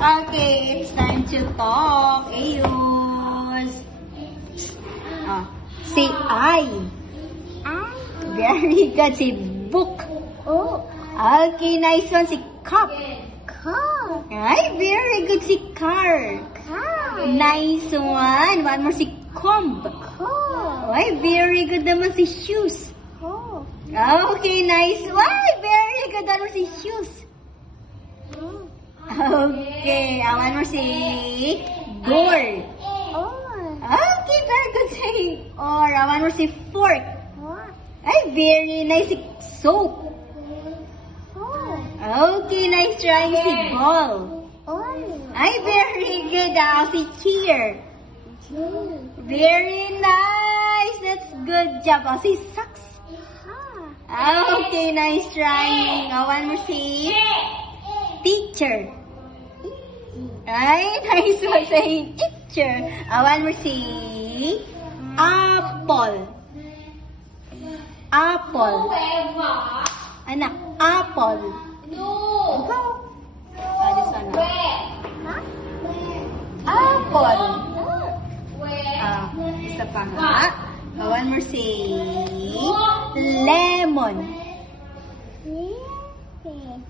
Okay, it's time to talk. Ayos. Say I. Very good. Say book. Oh, Okay, nice one. Say cup. car, Ay, very good. Say car. car, Nice one. One more. Say comb. car, Ay, very good naman. Say shoes. car, Okay, nice one. Very good. One more. Say shoes. Okay, one more. Say door. Okay, very good. Say or one more. Say fork. Ay, very nice. Say soap. Okay, nice trying. Say ball. Ay, very good. Say chair. Very nice. That's good job. Say socks. Okay, nice trying. One more. Say teacher. Ay, nice one. Say teacher. One more. Say apple. Apple. Anak, apple. This one. Apple. Isa pa nga. One more. Say lemon.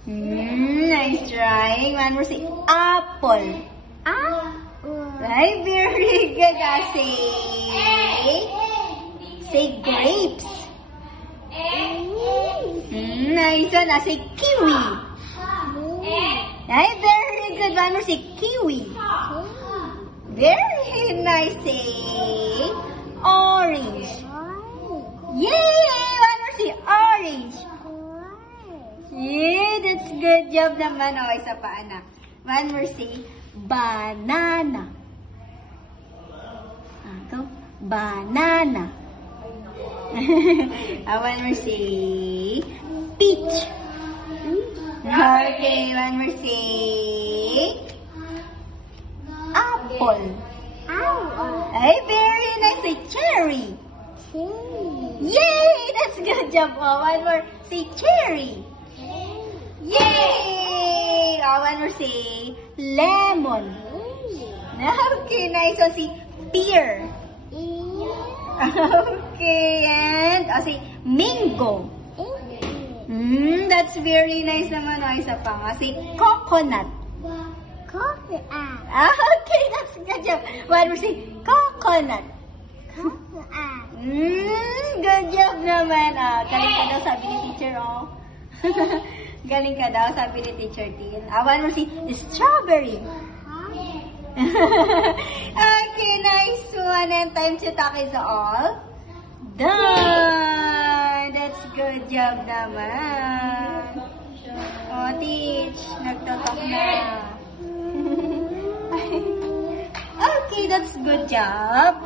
Nice trying. One more. Say apple. Ay, very good. Say grapes. Nice one. Say kiwi. Ay, very good. One more. Say kiwi. Very nice. Say orange. Yay! One more. Say orange. Yeah, that's good job naman. O, isa pa, anak. One more. Say banana. Go. Banana. One more. Say peach. Okay, one more. Say apple. Ay, very nice. Say cherry. Yay! That's good job. Oh, one more. Say cherry. Yay! Oh, one more. Say lemon. Okay, nice. So, say pear. Okay, and say mango. That's very nice naman. O, isa pa nga. Say coconut. Okay, that's good job. One more. Say coconut. Good job naman. Galing ka daw, sabi ni teacher, oh. Galing ka daw, sabi ni teacher Tin. One more. Say strawberry. Okay, nice one. And time to talk is all done. That's good job naman. Oh, teach. Nagtotalk na. Okay, that's good job.